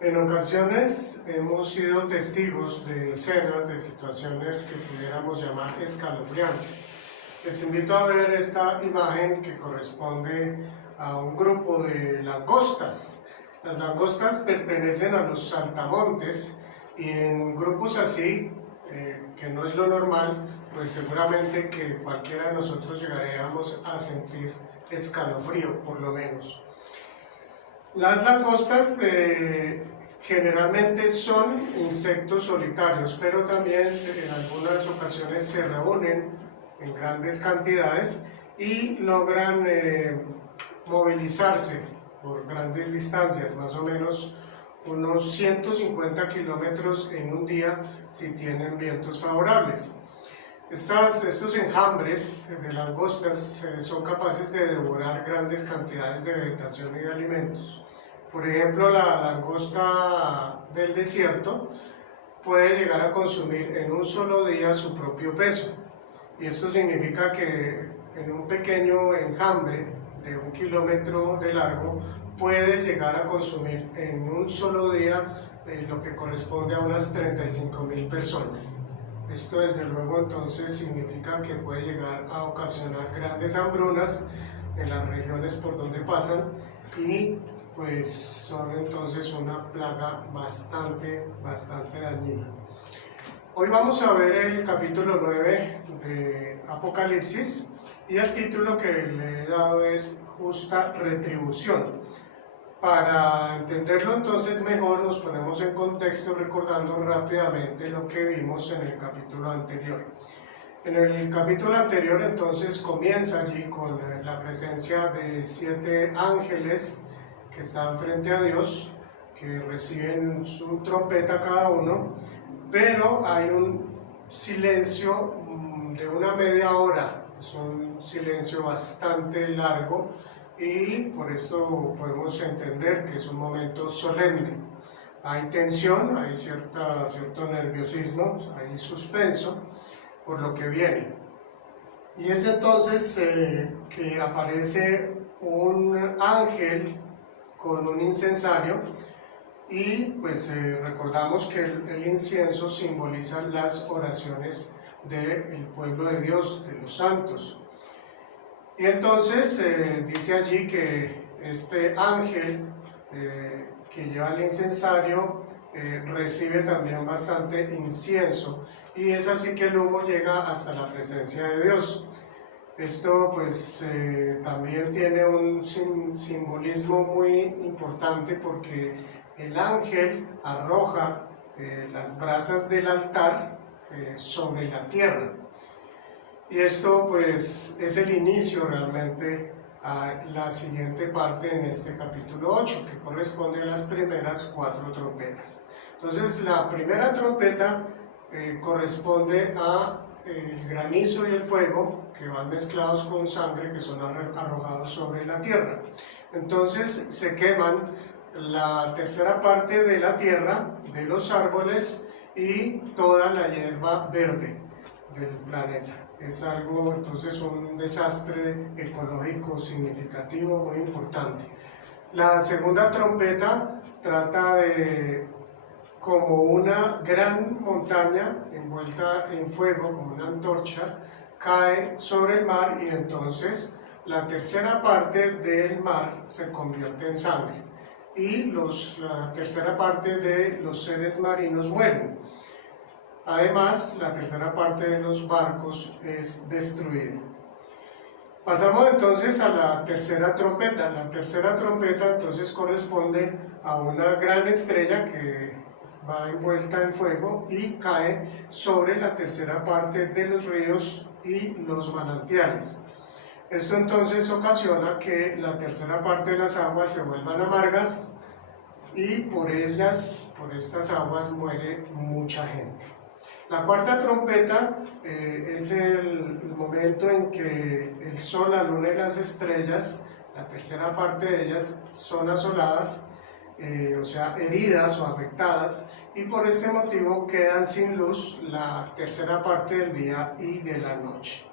En ocasiones hemos sido testigos de escenas, de situaciones que pudiéramos llamar escalofriantes. Les invito a ver esta imagen que corresponde a un grupo de langostas. Las langostas pertenecen a los saltamontes y en grupos así, que no es lo normal, pues seguramente que cualquiera de nosotros llegaríamos a sentir escalofrío, por lo menos. Las langostas generalmente son insectos solitarios, pero también en algunas ocasiones se reúnen en grandes cantidades y logran movilizarse por grandes distancias, más o menos unos 150 kilómetros en un día si tienen vientos favorables. Estos enjambres de langostas son capaces de devorar grandes cantidades de vegetación y de alimentos. Por ejemplo, la langosta del desierto puede llegar a consumir en un solo día su propio peso. Y esto significa que en un pequeño enjambre de 1 kilómetro de largo puede llegar a consumir en un solo día lo que corresponde a unas 35.000 personas. Esto desde luego entonces significa que puede llegar a ocasionar grandes hambrunas en las regiones por donde pasan y pues son entonces una plaga bastante dañina. Hoy vamos a ver el capítulo 9 de Apocalipsis y el título que le he dado es Justa Retribución. Para entenderlo entonces mejor nos ponemos en contexto recordando rápidamente lo que vimos en el capítulo anterior. En el capítulo anterior entonces comienza allí con la presencia de 7 ángeles que están frente a Dios, que reciben su trompeta cada uno, pero hay un silencio de una media hora, es un silencio bastante largo, y por esto podemos entender que es un momento solemne. Hay tensión, hay cierto nerviosismo, hay suspenso por lo que viene. Y es entonces que aparece un ángel con un incensario y pues recordamos que el incienso simboliza las oraciones del pueblo de Dios, de los santos. Y entonces dice allí que este ángel que lleva el incensario recibe también bastante incienso y es así que el humo llega hasta la presencia de Dios. Esto pues también tiene un simbolismo muy importante porque el ángel arroja las brasas del altar sobre la tierra. Y esto pues es el inicio realmente a la siguiente parte en este capítulo 8, que corresponde a las primeras 4 trompetas. Entonces la primera trompeta corresponde a el granizo y el fuego que van mezclados con sangre que son arrojados sobre la tierra. Entonces se queman la tercera parte de la tierra, de los árboles y toda la hierba verde del planeta. Es algo, entonces, un desastre ecológico significativo, muy importante. La segunda trompeta trata de como una gran montaña envuelta en fuego, como una antorcha, cae sobre el mar y entonces la tercera parte del mar se convierte en sangre y la tercera parte de los seres marinos mueren. Además, la tercera parte de los barcos es destruida. Pasamos entonces a la tercera trompeta. La tercera trompeta entonces corresponde a una gran estrella que va envuelta en fuego y cae sobre la tercera parte de los ríos y los manantiales. Esto entonces ocasiona que la tercera parte de las aguas se vuelvan amargas y por estas aguas muere mucha gente. La cuarta trompeta es el momento en que el sol, la luna y las estrellas, la tercera parte de ellas, son asoladas, o sea, heridas o afectadas, y por este motivo quedan sin luz la tercera parte del día y de la noche.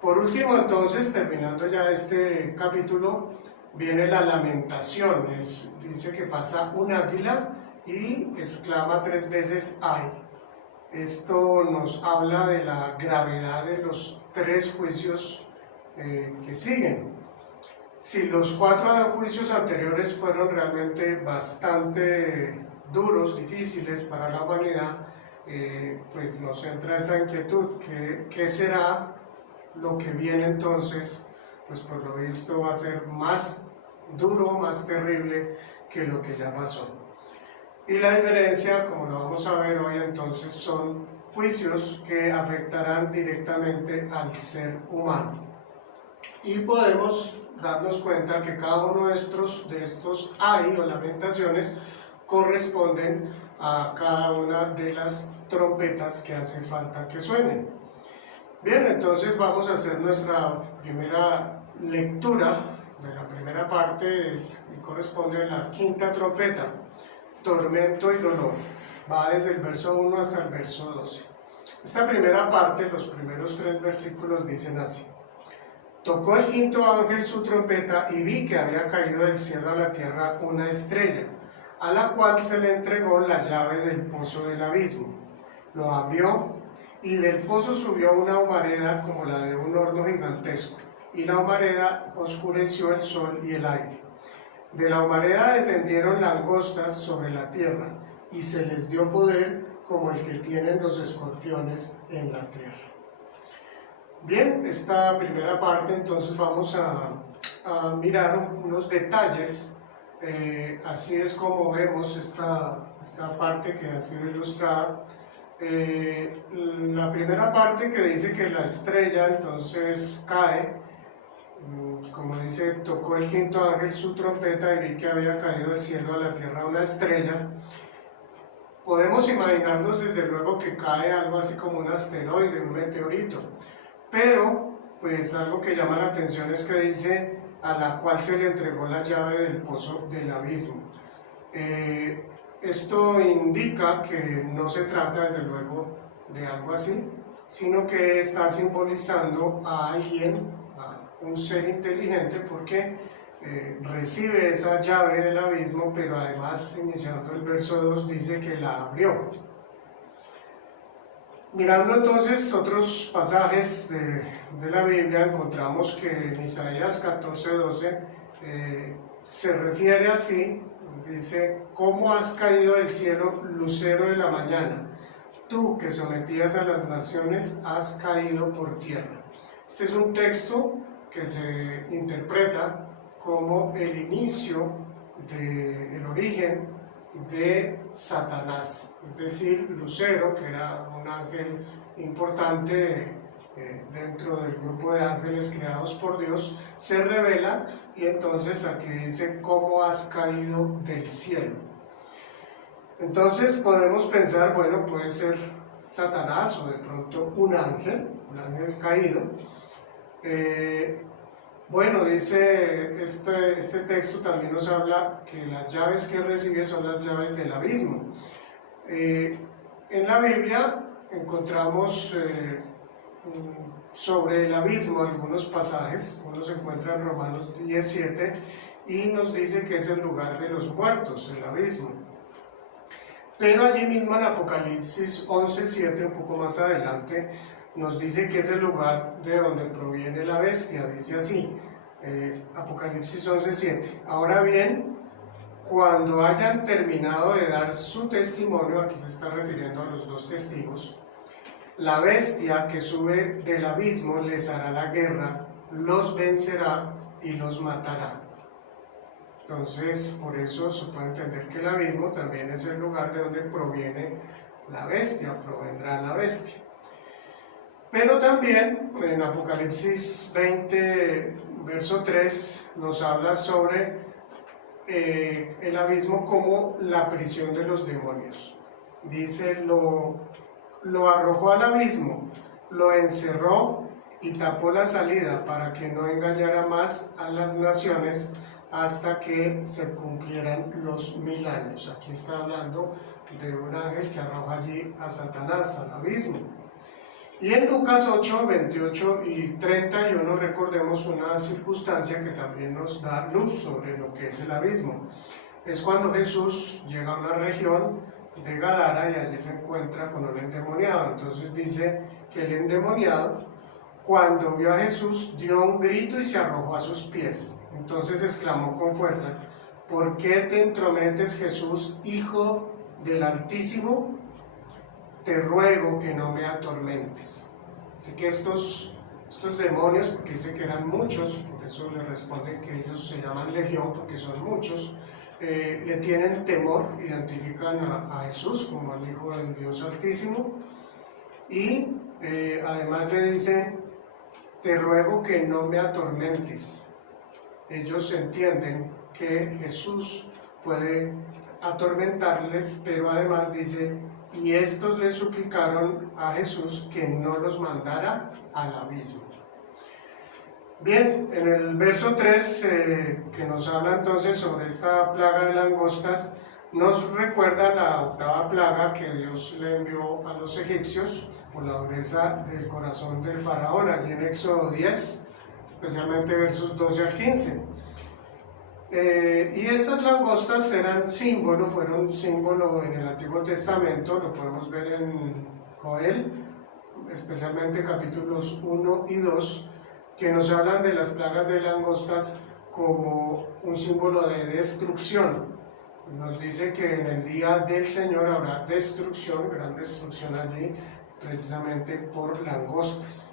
Por último, entonces, terminando ya este capítulo, viene la lamentación, dice que pasa un águila y exclama 3 veces ¡ay! Esto nos habla de la gravedad de los 3 juicios que siguen. Si los 4 juicios anteriores fueron realmente bastante duros, difíciles para la humanidad, pues nos entra esa inquietud, ¿qué será lo que viene entonces? Pues por lo visto va a ser más duro, más terrible que lo que ya pasó. Y la diferencia, como lo vamos a ver hoy entonces, son juicios que afectarán directamente al ser humano. Y podemos darnos cuenta que cada uno de estos ay o lamentaciones corresponden a cada una de las trompetas que hace falta que suenen. Bien, entonces vamos a hacer nuestra primera lectura de la primera parte y corresponde a la quinta trompeta, tormento y dolor. Va desde el verso 1 hasta el verso 12. Esta primera parte, los primeros 3 versículos dicen así: Tocó el quinto ángel su trompeta y vi que había caído del cielo a la tierra una estrella, a la cual se le entregó la llave del pozo del abismo. Lo abrió y del pozo subió una humareda como la de un horno gigantesco, y la humareda oscureció el sol y el aire. De la humareda descendieron langostas sobre la tierra, y se les dio poder como el que tienen los escorpiones en la tierra. Bien, esta primera parte entonces vamos a mirar unos detalles. Así es como vemos esta parte que ha sido ilustrada. La primera parte que dice que la estrella entonces cae, como dice, tocó el quinto ángel su trompeta y vi que había caído del cielo a la tierra una estrella. Podemos imaginarnos desde luego que cae algo así como un asteroide, un meteorito, pero pues algo que llama la atención es que dice a la cual se le entregó la llave del pozo del abismo. Esto indica que no se trata desde luego de algo así, sino que está simbolizando a alguien, a un ser inteligente, porque recibe esa llave del abismo, pero además, iniciando el verso 2, dice que la abrió. Mirando entonces otros pasajes de la Biblia, encontramos que en Isaías 14:12 se refiere así, dice: ¿Cómo has caído del cielo, lucero de la mañana? Tú que sometías a las naciones, has caído por tierra. Este es un texto que se interpreta como el inicio del origen de Satanás, es decir, Lucero, que era un ángel importante dentro del grupo de ángeles creados por Dios, se revela y entonces aquí dice: ¿cómo has caído del cielo? Entonces podemos pensar, bueno, puede ser Satanás o de pronto un ángel caído. Bueno, dice este texto también nos habla que las llaves que recibe son las llaves del abismo. En la Biblia encontramos sobre el abismo algunos pasajes. Uno se encuentra en Romanos 17 y nos dice que es el lugar de los muertos, el abismo. Pero allí mismo en Apocalipsis 11:7, un poco más adelante, nos dice que es el lugar de donde proviene la bestia. Dice así, Apocalipsis 11:7: Ahora bien, cuando hayan terminado de dar su testimonio, aquí se está refiriendo a los 2 testigos, la bestia que sube del abismo les hará la guerra, los vencerá y los matará. Entonces, por eso se puede entender que el abismo también es el lugar de donde proviene la bestia, provendrá la bestia. Pero también en Apocalipsis 20, verso 3, nos habla sobre el abismo como la prisión de los demonios. Dice: lo arrojó al abismo, lo encerró y tapó la salida para que no engañara más a las naciones hasta que se cumplieran los 1000 años. Aquí está hablando de un ángel que arroja allí a Satanás al abismo. Y en Lucas 8, 28 y 31 recordemos una circunstancia que también nos da luz sobre lo que es el abismo. Es cuando Jesús llega a una región de Gadara y allí se encuentra con un endemoniado. Entonces dice que el endemoniado, cuando vio a Jesús, dio un grito y se arrojó a sus pies. Entonces exclamó con fuerza: ¿por qué te entrometes, Jesús, Hijo del Altísimo? Te ruego que no me atormentes. Así que estos demonios, porque dice que eran muchos, por eso le responden que ellos se llaman legión, porque son muchos, le tienen temor, identifican a Jesús como el Hijo del Dios Altísimo, y además le dicen: te ruego que no me atormentes. Ellos entienden que Jesús puede atormentarles, pero además dice: y estos le suplicaron a Jesús que no los mandara al abismo. Bien, en el verso 3, que nos habla entonces sobre esta plaga de langostas, nos recuerda la octava plaga que Dios le envió a los egipcios por la dureza del corazón del faraón, allí en Éxodo 10, especialmente versos 12 al 15. Y estas langostas fueron símbolo en el Antiguo Testamento, lo podemos ver en Joel, especialmente capítulos 1 y 2, que nos hablan de las plagas de langostas como un símbolo de destrucción. Nos dice que en el día del Señor habrá destrucción, gran destrucción allí, precisamente por langostas.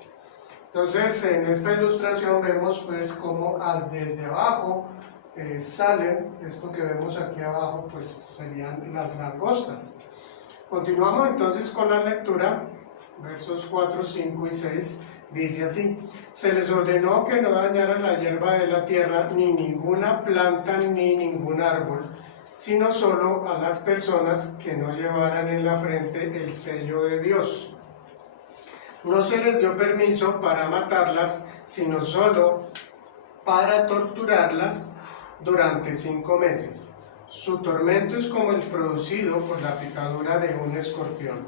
Entonces, en esta ilustración vemos pues cómo desde abajo salen, esto que vemos aquí abajo pues serían las langostas. Continuamos entonces con la lectura, versos 4, 5 y 6, dice así: se les ordenó que no dañaran la hierba de la tierra, ni ninguna planta ni ningún árbol, sino solo a las personas que no llevaran en la frente el sello de Dios. No se les dio permiso para matarlas, sino solo para torturarlas durante 5 meses. Su tormento es como el producido por la picadura de un escorpión.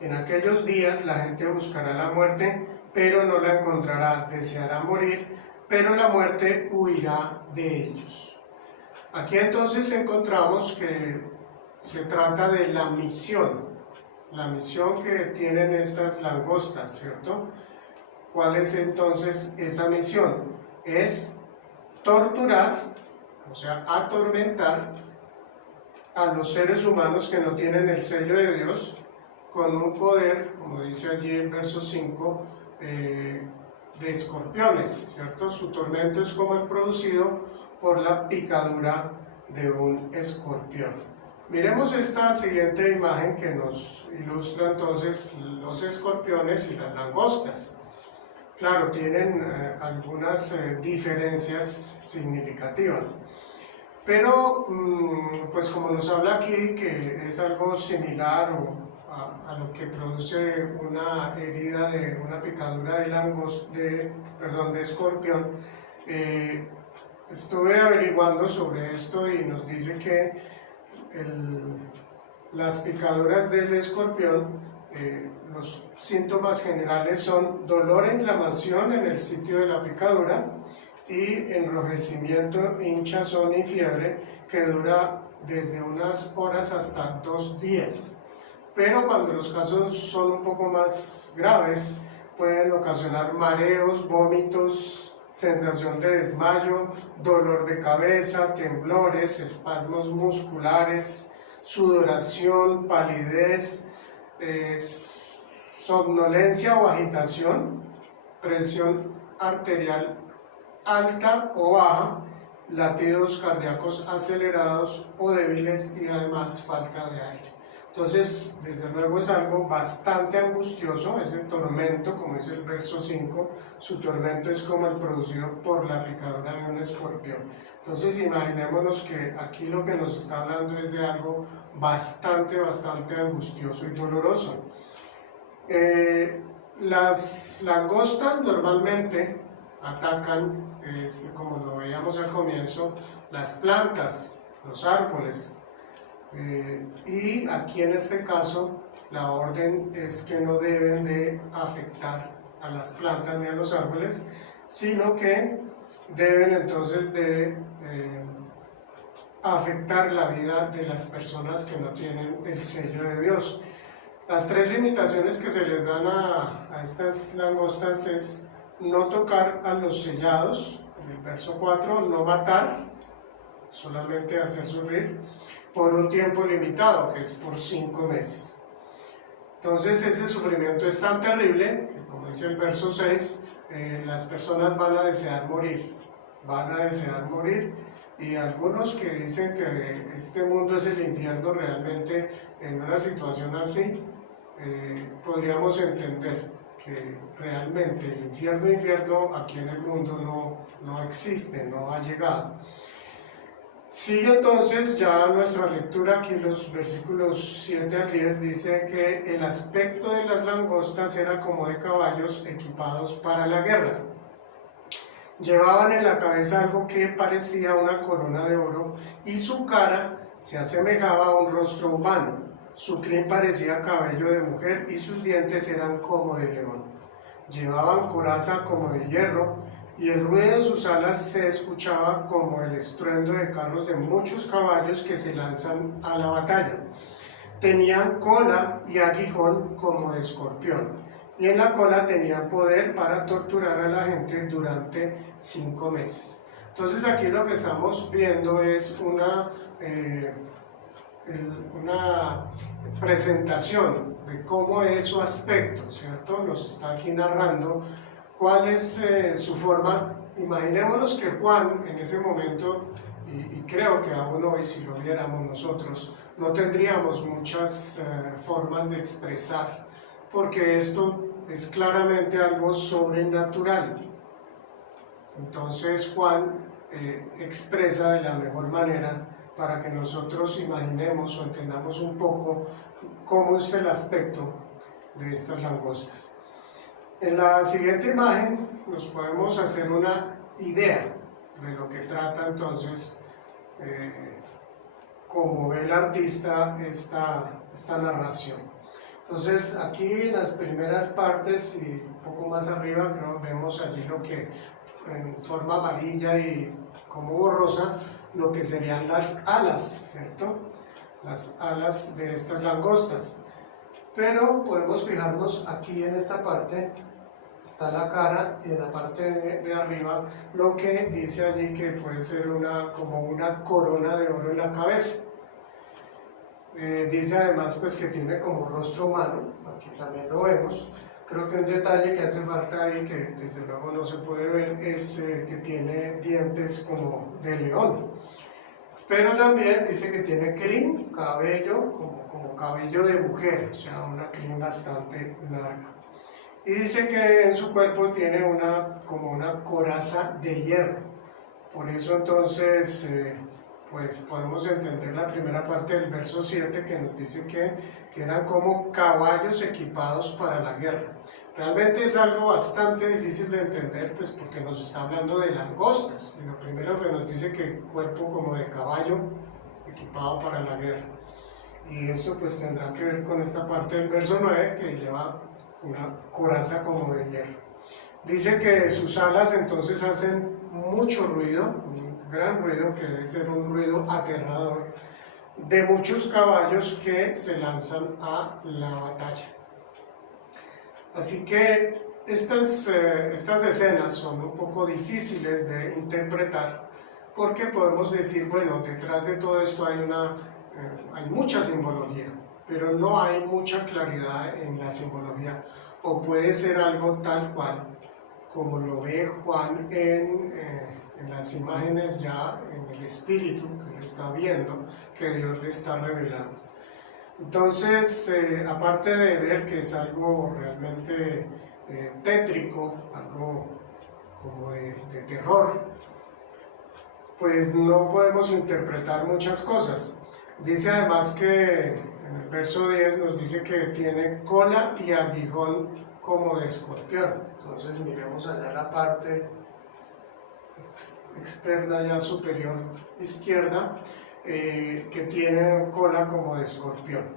En aquellos días la gente buscará la muerte, pero no la encontrará. Deseará morir, pero la muerte huirá de ellos. Aquí entonces encontramos que se trata de la misión que tienen estas langostas, ¿cierto? ¿Cuál es entonces esa misión? Es torturar, o sea, atormentar a los seres humanos que no tienen el sello de Dios con un poder, como dice allí el verso 5, de escorpiones, ¿cierto? Su tormento es como el producido por la picadura de un escorpión. Miremos esta siguiente imagen que nos ilustra entonces los escorpiones y las langostas. Claro, tienen algunas diferencias significativas, pero pues como nos habla aquí que es algo similar a lo que produce una herida de una picadura de escorpión, estuve averiguando sobre esto y nos dice que las picaduras del escorpión, los síntomas generales son dolor e inflamación en el sitio de la picadura y enrojecimiento, hinchazón y fiebre que dura desde unas horas hasta 2 días. Pero cuando los casos son un poco más graves, pueden ocasionar mareos, vómitos, sensación de desmayo, dolor de cabeza, temblores, espasmos musculares, sudoración, palidez, somnolencia o agitación, presión arterial alta o baja, latidos cardíacos acelerados o débiles y además falta de aire. Entonces, desde luego es algo bastante angustioso, ese tormento, como dice el verso 5, su tormento es como el producido por la picadura de un escorpión. Entonces, imaginémonos que aquí lo que nos está hablando es de algo bastante angustioso y doloroso. Las langostas normalmente atacan, como lo veíamos al comienzo, las plantas, los árboles. Y aquí en este caso la orden es que no deben de afectar a las plantas ni a los árboles, sino que deben entonces de afectar la vida de las personas que no tienen el sello de Dios. Las tres limitaciones que se les dan a estas langostas es no tocar a los sellados, en el verso 4, no matar, solamente hacer sufrir, por un tiempo limitado, que es por 5 meses. Entonces ese sufrimiento es tan terrible, que como dice el verso 6, las personas van a desear morir, y algunos que dicen que este mundo es el infierno, realmente en una situación así, podríamos entender que realmente el infierno aquí en el mundo no existe, no ha llegado. Sigue entonces ya nuestra lectura, aquí los versículos 7 al 10 dice que el aspecto de las langostas era como de caballos equipados para la guerra. Llevaban en la cabeza algo que parecía una corona de oro y su cara se asemejaba a un rostro humano. Su crin parecía cabello de mujer y sus dientes eran como de león. Llevaban coraza como de hierro y el ruido de sus alas se escuchaba como el estruendo de carros de muchos caballos que se lanzan a la batalla. Tenían cola y aguijón como de escorpión, y en la cola tenían poder para torturar a la gente durante 5 meses. Entonces aquí lo que estamos viendo es una presentación de cómo es su aspecto, ¿cierto? Nos está aquí narrando cuál es su forma. Imaginémonos que Juan en ese momento, y creo que aún hoy si lo viéramos nosotros, no tendríamos muchas formas de expresar, porque esto es claramente algo sobrenatural. Entonces Juan expresa de la mejor manera para que nosotros imaginemos o entendamos un poco cómo es el aspecto de estas langostas. En la siguiente imagen nos podemos hacer una idea de lo que trata entonces, como ve el artista, esta narración. Entonces aquí en las primeras partes y un poco más arriba creo, vemos allí lo que en forma amarilla y como borrosa, lo que serían las alas, ¿cierto? Las alas de estas langostas. Pero podemos fijarnos aquí en esta parte, está la cara, y en la parte de arriba lo que dice allí que puede ser como una corona de oro en la cabeza. Dice además pues que tiene como rostro humano, aquí también lo vemos. Creo que un detalle que hace falta ahí, que desde luego no se puede ver, es que tiene dientes como de león. Pero también dice que tiene crin, cabello, como cabello de mujer, o sea, una crin bastante larga. Y dice que en su cuerpo tiene como una coraza de hierro. Por eso entonces, pues podemos entender la primera parte del verso 7 que nos dice que eran como caballos equipados para la guerra. Realmente es algo bastante difícil de entender, pues porque nos está hablando de langostas, y lo primero que nos dice que cuerpo como de caballo equipado para la guerra. Y eso pues tendrá que ver con esta parte del verso 9 que lleva una coraza como de hierro. Dice que sus alas entonces hacen mucho ruido, un gran ruido que debe ser un ruido aterrador, de muchos caballos que se lanzan a la batalla. Así que estas escenas son un poco difíciles de interpretar, porque podemos decir, bueno, detrás de todo esto hay mucha simbología, pero no hay mucha claridad en la simbología, o puede ser algo tal cual como lo ve Juan en las imágenes ya en el espíritu que le está viendo, que Dios le está revelando. Entonces, aparte de ver que es algo realmente tétrico, algo como de terror, pues no podemos interpretar muchas cosas. Dice además que en el verso 10 nos dice que tiene cola y aguijón como de escorpión. Entonces miremos allá la parte externa ya superior izquierda, que tiene cola como de escorpión.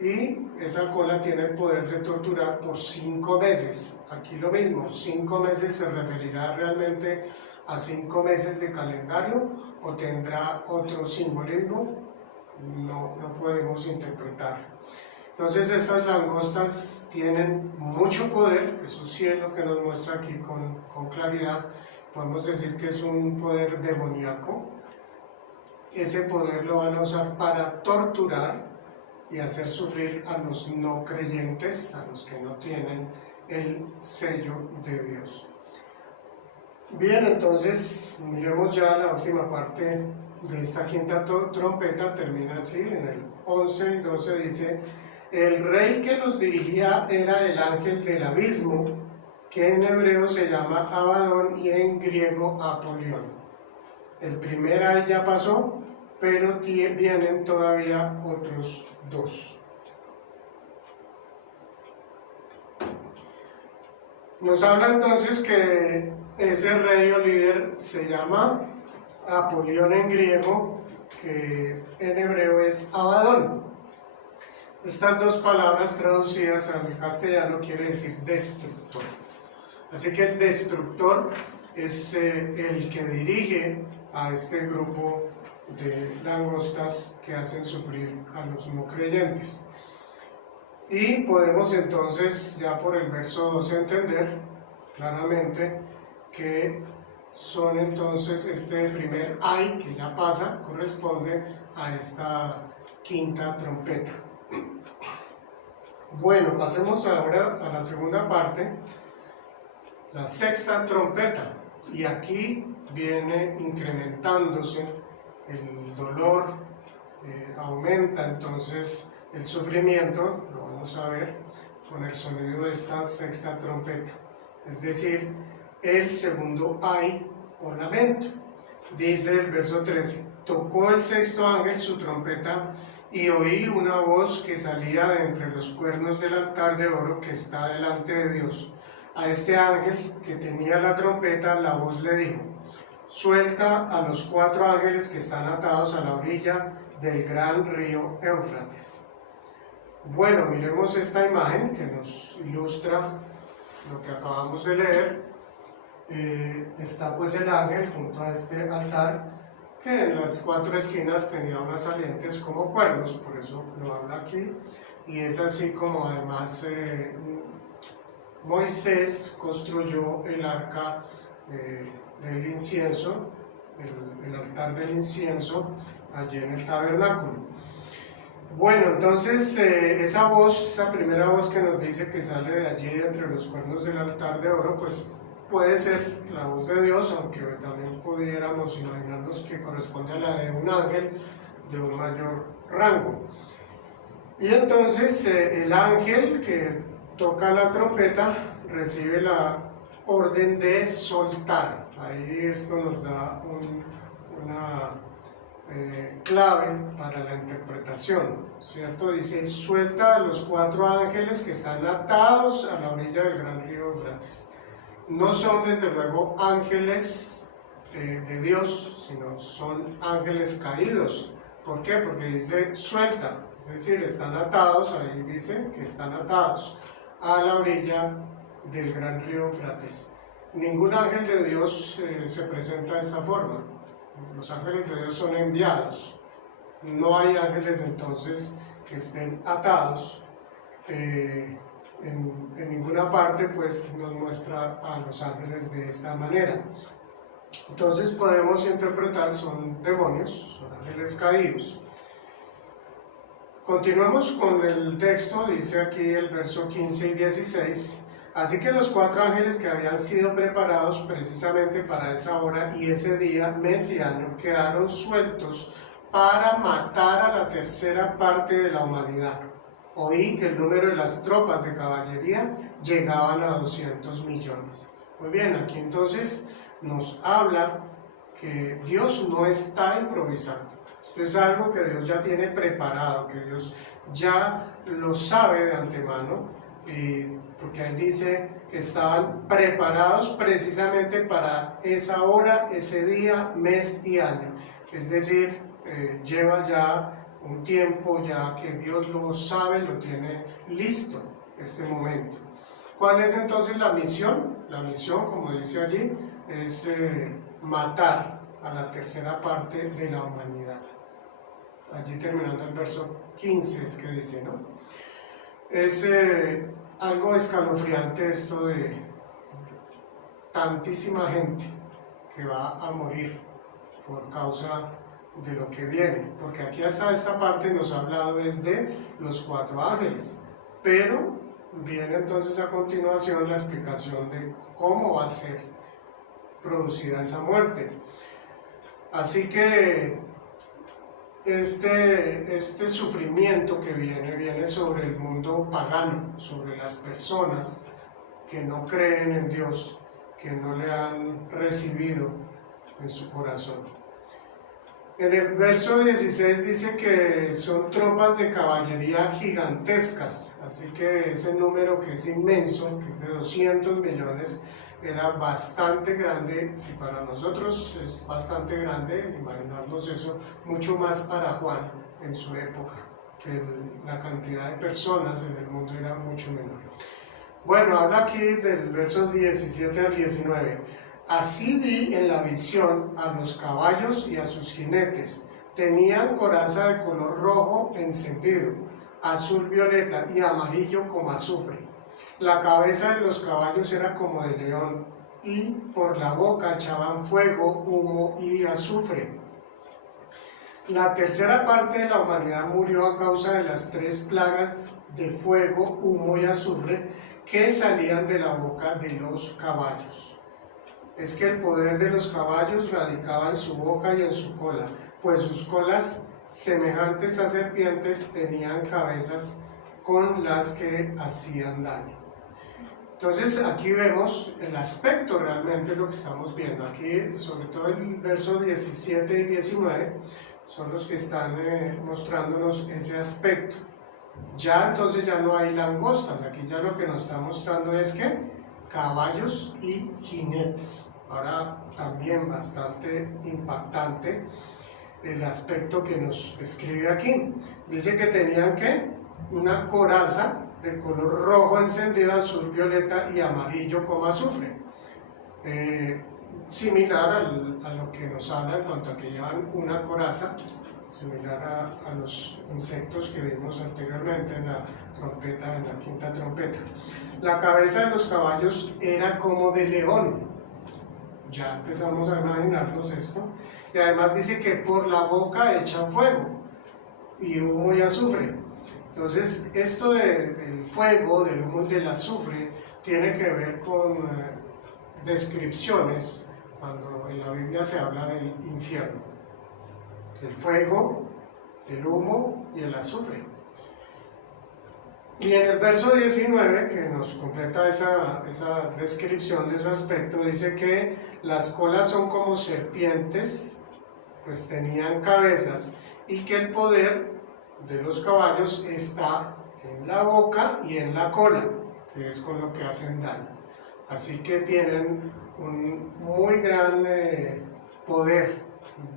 y esa cola tiene el poder de torturar por 5 meses. Aquí lo mismo, 5 meses se referirá realmente a 5 meses de calendario o tendrá otro simbolismo, no podemos interpretar. Entonces estas langostas tienen mucho poder, eso sí es lo que nos muestra aquí con claridad. Podemos decir que es un poder demoníaco. Ese poder lo van a usar para torturar y hacer sufrir a los no creyentes, a los que no tienen el sello de Dios. Bien, entonces miremos ya la última parte de esta quinta trompeta, termina así, en el 11 y 12 dice: el rey que los dirigía era el ángel del abismo, que en hebreo se llama Abadón y en griego Apolión. El primer ay ya pasó, pero vienen todavía otros 2. Nos habla entonces que ese rey o líder se llama Apolión en griego, que en hebreo es Abadón. Estas 2 palabras traducidas al castellano quiere decir destructor. Así que el destructor es el que dirige a este grupo de langostas que hacen sufrir a los no creyentes. Y podemos entonces ya por el verso 12 entender claramente que son entonces este primer ay que ya pasa, corresponde a esta quinta trompeta. Bueno, pasemos ahora a la segunda parte, la sexta trompeta, y aquí viene incrementándose el dolor, aumenta entonces el sufrimiento, lo vamos a ver con el sonido de esta sexta trompeta, es decir, el segundo ay o lamento. Dice el verso 13: tocó el sexto ángel su trompeta y oí una voz que salía de entre los cuernos del altar de oro que está delante de Dios. A este ángel que tenía la trompeta, la voz le dijo: suelta a los 4 ángeles que están atados a la orilla del gran río Éufrates. Bueno, miremos esta imagen que nos ilustra lo que acabamos de leer. Está pues el ángel junto a este altar, que en las 4 esquinas tenía unas salientes como cuernos, por eso lo habla aquí, y es así como además Moisés construyó el arca del incienso, el altar del incienso, allí en el tabernáculo. Bueno, entonces esa voz, esa primera voz que nos dice que sale de allí entre los cuernos del altar de oro, pues puede ser la voz de Dios, aunque también pudiéramos imaginarnos que corresponde a la de un ángel de un mayor rango. Y entonces el ángel que toca la trompeta recibe la orden de soltar. Ahí esto nos da una clave para la interpretación, ¿cierto? Dice: suelta a los 4 ángeles que están atados a la orilla del gran río Éufrates. No son desde luego ángeles de Dios, sino son ángeles caídos. ¿Por qué? Porque dice suelta, es decir, están atados, ahí dice que están atados a la orilla del gran río Éufrates. Ningún ángel de Dios se presenta de esta forma. Los ángeles de Dios son enviados. No hay ángeles entonces que estén atados. En ninguna parte pues nos muestra a los ángeles de esta manera. Entonces podemos interpretar son demonios, son ángeles caídos. Continuamos con el texto, dice aquí el verso 15 y 16: así que los 4 ángeles que habían sido preparados precisamente para esa hora y ese día, mes y año, quedaron sueltos para matar a la tercera parte de la humanidad. Oí que el número de las tropas de caballería llegaban a 200 millones. Muy bien, aquí entonces nos habla que Dios no está improvisando. Esto es algo que Dios ya tiene preparado, que Dios ya lo sabe de antemano, porque ahí dice que estaban preparados precisamente para esa hora, ese día, mes y año. Es decir, lleva ya un tiempo ya que Dios lo sabe, lo tiene listo este momento. ¿Cuál es entonces la misión? La misión, como dice allí, es matar a la tercera parte de la humanidad. Allí terminando el verso 15 es que dice, ¿no? Es algo escalofriante esto de tantísima gente que va a morir por causa de lo que viene, porque aquí hasta esta parte nos ha hablado desde los 4 ángeles, pero viene entonces a continuación la explicación de cómo va a ser producida esa muerte. Así que este sufrimiento que viene sobre el mundo pagano, sobre las personas que no creen en Dios, que no le han recibido en su corazón. En el verso 16 dice que son tropas de caballería gigantescas, así que ese número que es inmenso, que es de 200 millones, era bastante grande. Si para nosotros es bastante grande, imaginarnos eso, mucho más para Juan en su época, que la cantidad de personas en el mundo era mucho menor. Bueno, habla aquí del verso 17 al 19. Así vi en la visión a los caballos y a sus jinetes. Tenían coraza de color rojo encendido, azul violeta y amarillo como azufre. La cabeza de los caballos era como de león, y por la boca echaban fuego, humo y azufre. La tercera parte de la humanidad murió a causa de las 3 plagas de fuego, humo y azufre que salían de la boca de los caballos. Es que el poder de los caballos radicaba en su boca y en su cola, pues sus colas, semejantes a serpientes, tenían cabezas con las que hacían daño. Entonces aquí vemos el aspecto realmente lo que estamos viendo. Aquí, sobre todo el verso 17 y 19, son los que están mostrándonos ese aspecto. Ya entonces ya no hay langostas, aquí ya lo que nos está mostrando es que caballos y jinetes. Ahora también bastante impactante el aspecto que nos describe aquí. Dice que tenían que una coraza de color rojo encendido, azul, violeta y amarillo como azufre. Similar a lo que nos habla en cuanto a que llevan una coraza, similar a los insectos que vimos anteriormente en la trompeta, en la quinta trompeta. La cabeza de los caballos era como de león. Ya empezamos a imaginarnos esto. Y además dice que por la boca echan fuego y humo y azufre. Entonces, esto del fuego, del humo y del azufre tiene que ver con descripciones cuando en la Biblia se habla del infierno. El fuego, el humo y el azufre. Y en el verso 19, que nos completa esa descripción de su aspecto, dice que las colas son como serpientes, pues tenían cabezas, y que el poder de los caballos está en la boca y en la cola, que es con lo que hacen daño. Así que tienen un muy gran poder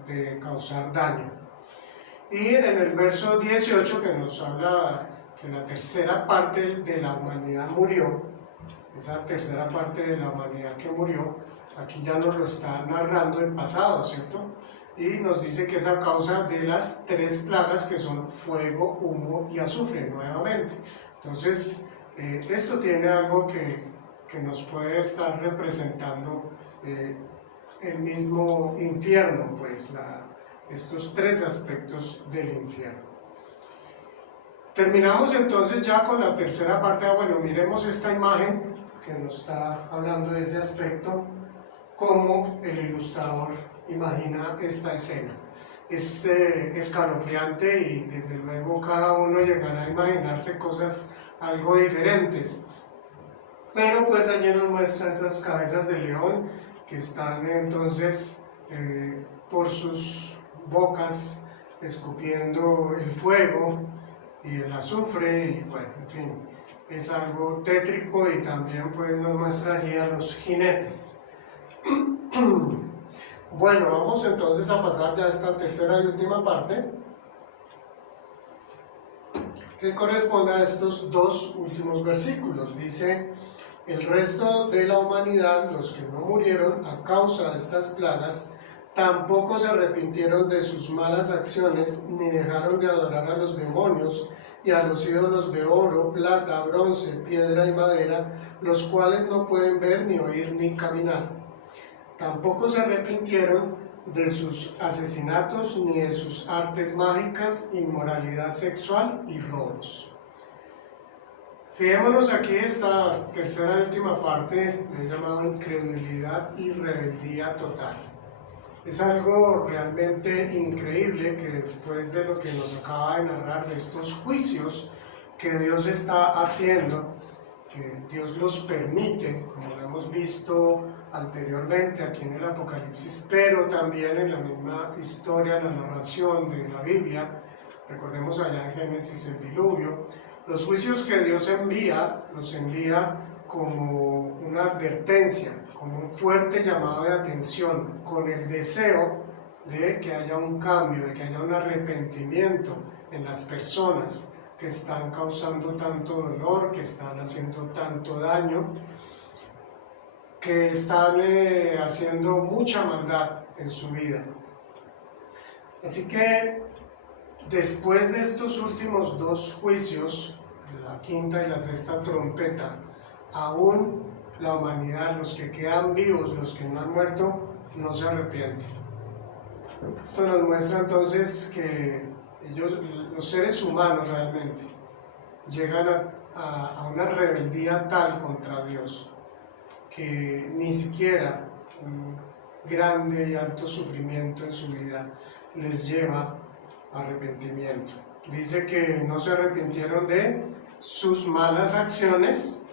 de causar daño. Y en el verso 18, que nos habla que la tercera parte de la humanidad murió, esa tercera parte de la humanidad que murió, aquí ya nos lo está narrando el pasado, ¿cierto? Y nos dice que es a causa de las 3 plagas que son fuego, humo y azufre, nuevamente. Entonces, esto tiene algo que nos puede estar representando el mismo infierno, pues estos 3 aspectos del infierno. Terminamos entonces ya con la tercera parte. Bueno, miremos esta imagen que nos está hablando de ese aspecto, cómo el ilustrador imagina esta escena. Es escalofriante y desde luego cada uno llegará a imaginarse cosas algo diferentes. Pero pues allí nos muestra esas cabezas de león que están entonces por sus bocas escupiendo el fuego y el azufre, y bueno, en fin, es algo tétrico. Y también pues nos muestra allí a los jinetes. Bueno, vamos entonces a pasar ya a esta tercera y última parte, que corresponde a estos dos últimos versículos. Dice: el resto de la humanidad, los que no murieron a causa de estas plagas, tampoco se arrepintieron de sus malas acciones, ni dejaron de adorar a los demonios y a los ídolos de oro, plata, bronce, piedra y madera, los cuales no pueden ver, ni oír, ni caminar. Tampoco se arrepintieron de sus asesinatos, ni de sus artes mágicas, inmoralidad sexual y robos. Fijémonos aquí esta tercera y última parte, que es llamado incredulidad y rebeldía total. Es algo realmente increíble que después de lo que nos acaba de narrar, de estos juicios que Dios está haciendo, que Dios los permite, como lo hemos visto anteriormente aquí en el Apocalipsis, pero también en la misma historia, en la narración de la Biblia, recordemos allá en Génesis el diluvio, los juicios que Dios envía, los envía como una advertencia, como un fuerte llamado de atención, con el deseo de que haya un cambio, de que haya un arrepentimiento en las personas que están causando tanto dolor, que están haciendo tanto daño, que están haciendo mucha maldad en su vida. Así que después de estos últimos dos juicios, la quinta y la sexta trompeta, aún la humanidad, los que quedan vivos, los que no han muerto, no se arrepienten. Esto nos muestra entonces que ellos, los seres humanos realmente, llegan a una rebeldía tal contra Dios, que ni siquiera un grande y alto sufrimiento en su vida les lleva a arrepentimiento. Dice que no se arrepintieron de sus malas acciones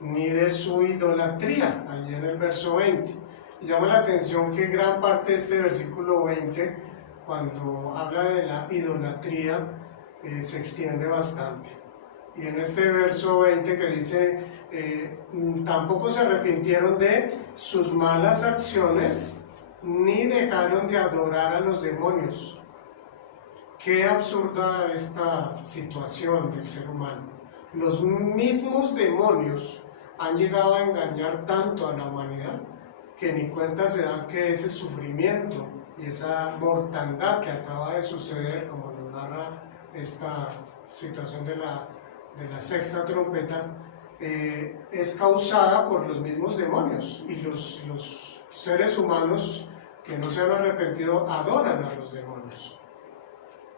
ni de su idolatría, allí en el verso 20. Y llama la atención que gran parte de este versículo 20, cuando habla de la idolatría, se extiende bastante. Y en este verso 20 que dice, tampoco se arrepintieron de sus malas acciones, ni dejaron de adorar a los demonios. Qué absurda esta situación del ser humano. Los mismos demonios han llegado a engañar tanto a la humanidad que ni cuenta se dan que ese sufrimiento y esa mortandad que acaba de suceder, como nos narra esta situación de la sexta trompeta, es causada por los mismos demonios, y los seres humanos que no se han arrepentido adoran a los demonios.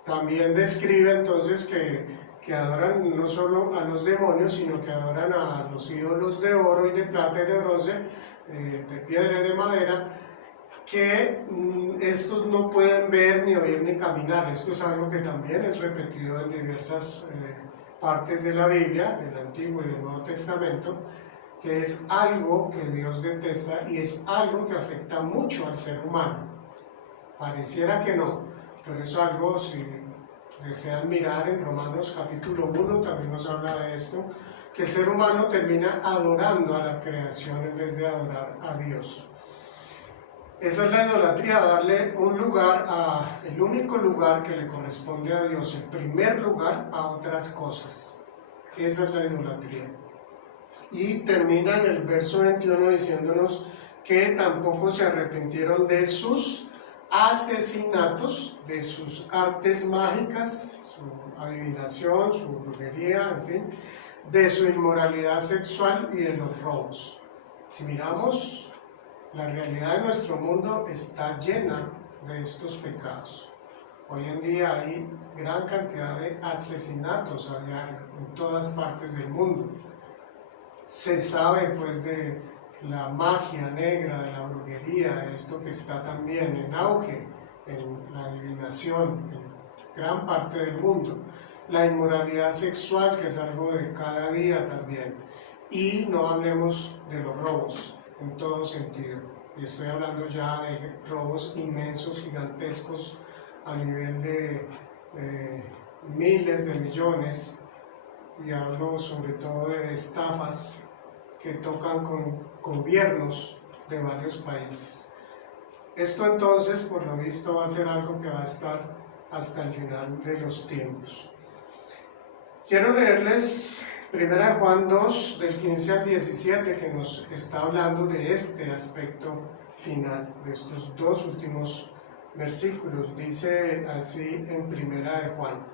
También describe entonces que adoran no solo a los demonios, sino que adoran a los ídolos de oro y de plata y de bronce, de piedra y de madera, que estos no pueden ver, ni oír, ni caminar. Esto es algo que también es repetido en diversas partes de la Biblia, del Antiguo y del Nuevo Testamento, que es algo que Dios detesta y es algo que afecta mucho al ser humano. Pareciera que no, pero es algo, si desean mirar en Romanos capítulo 1, también nos habla de esto, que el ser humano termina adorando a la creación en vez de adorar a Dios. Esa es la idolatría, darle un lugar, el único lugar que le corresponde a Dios, el primer lugar, a otras cosas. Esa es la idolatría. Y termina en el verso 21 diciéndonos que tampoco se arrepintieron de sus asesinatos, de sus artes mágicas, su adivinación, su brujería, en fin, de su inmoralidad sexual y de los robos. Si miramos, la realidad de nuestro mundo está llena de estos pecados. Hoy en día hay gran cantidad de asesinatos a diario en todas partes del mundo. Se sabe pues de la magia negra, de la brujería, esto que está también en auge en la adivinación en gran parte del mundo. La inmoralidad sexual, que es algo de cada día también. Y no hablemos de los robos en todo sentido. Y estoy hablando ya de robos inmensos, gigantescos, a nivel de miles de millones. Y hablo sobre todo de estafas que tocan con gobiernos de varios países. Esto entonces, por lo visto, va a ser algo que va a estar hasta el final de los tiempos. Quiero leerles 1 Juan 2, del 15 al 17, que nos está hablando de este aspecto final, de estos dos últimos versículos. Dice así en 1 Juan,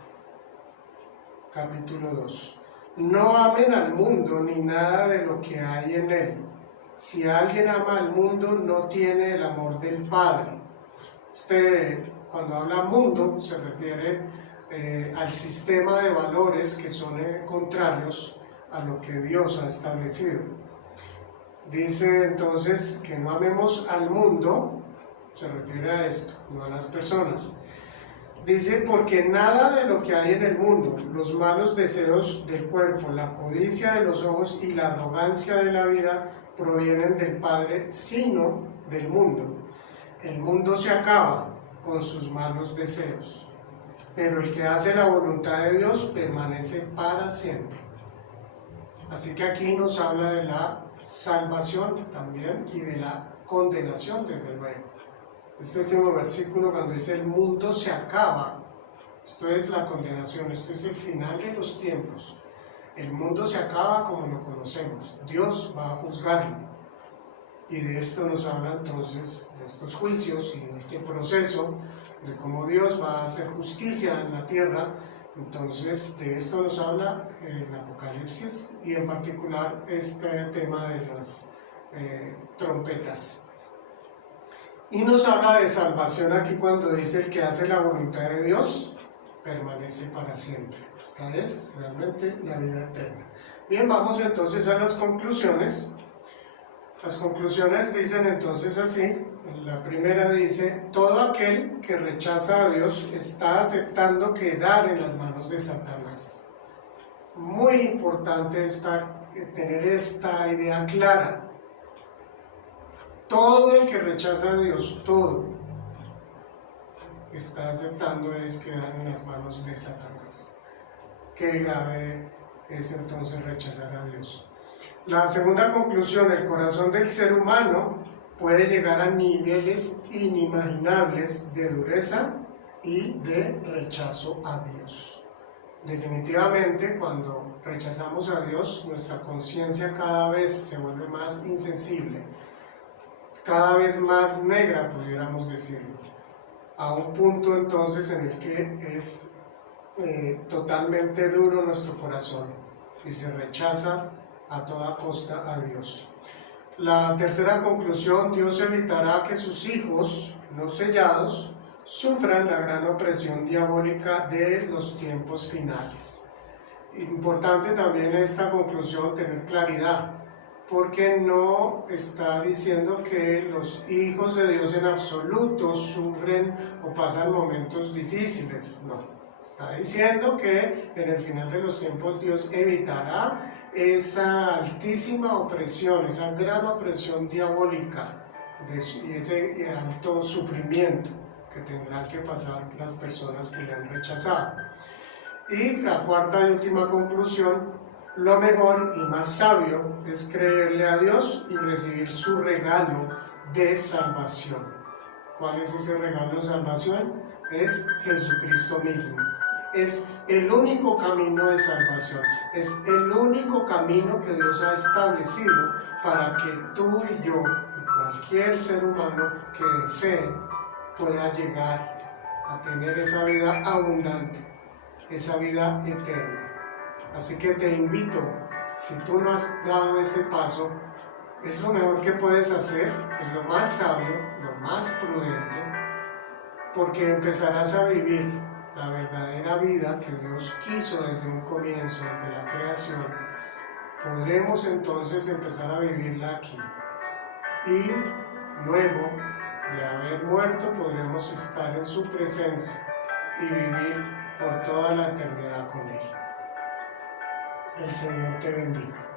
capítulo 2. No amen al mundo ni nada de lo que hay en él. Si alguien ama al mundo, no tiene el amor del Padre. Cuando habla mundo, se refiere al sistema de valores que son contrarios a lo que Dios ha establecido. Dice entonces que no amemos al mundo, se refiere a esto, no a las personas. Dice, porque nada de lo que hay en el mundo, los malos deseos del cuerpo, la codicia de los ojos y la arrogancia de la vida, provienen del Padre, sino del mundo. El mundo se acaba con sus malos deseos, pero el que hace la voluntad de Dios permanece para siempre. Así que aquí nos habla de la salvación también y de la condenación, desde luego. Este último versículo, cuando dice el mundo se acaba, esto es la condenación, esto es el final de los tiempos. El mundo se acaba como lo conocemos, Dios va a juzgarlo. Y de esto nos habla entonces, de estos juicios y de este proceso, de cómo Dios va a hacer justicia en la tierra. Entonces de esto nos habla el Apocalipsis y en particular este tema de las trompetas. Y nos habla de salvación aquí cuando dice el que hace la voluntad de Dios permanece para siempre. Esta es realmente la vida eterna. Bien, vamos entonces a las conclusiones. Las conclusiones dicen entonces así. La primera dice, todo aquel que rechaza a Dios está aceptando quedar en las manos de Satanás. Muy importante tener esta idea clara. Todo el que rechaza a Dios, todo, está aceptando es quedar en las manos de Satanás. Qué grave es entonces rechazar a Dios. La segunda conclusión, el corazón del ser humano puede llegar a niveles inimaginables de dureza y de rechazo a Dios. Definitivamente, cuando rechazamos a Dios, nuestra conciencia cada vez se vuelve más insensible, cada vez más negra, pudiéramos decirlo, a un punto entonces en el que es totalmente duro nuestro corazón y se rechaza a toda costa a Dios. La tercera conclusión, Dios evitará que sus hijos, los sellados, sufran la gran opresión diabólica de los tiempos finales. Importante también esta conclusión tener claridad, porque no está diciendo que los hijos de Dios en absoluto sufren o pasan momentos difíciles, no. Está diciendo que en el final de los tiempos Dios evitará esa altísima opresión, esa gran opresión diabólica y ese alto sufrimiento que tendrán que pasar las personas que le han rechazado. Y la cuarta y última conclusión, lo mejor y más sabio es creerle a Dios y recibir su regalo de salvación. ¿Cuál es ese regalo de salvación? Es Jesucristo mismo. Es el único camino de salvación. Es el único camino que Dios ha establecido para que tú y yo y cualquier ser humano que desee pueda llegar a tener esa vida abundante, esa vida eterna. Así que te invito, si tú no has dado ese paso, es lo mejor que puedes hacer, es lo más sabio, lo más prudente, porque empezarás a vivir la verdadera vida que Dios quiso desde un comienzo, desde la creación. Podremos entonces empezar a vivirla aquí. Y luego de haber muerto, podremos estar en su presencia y vivir por toda la eternidad con Él. El Señor te bendiga.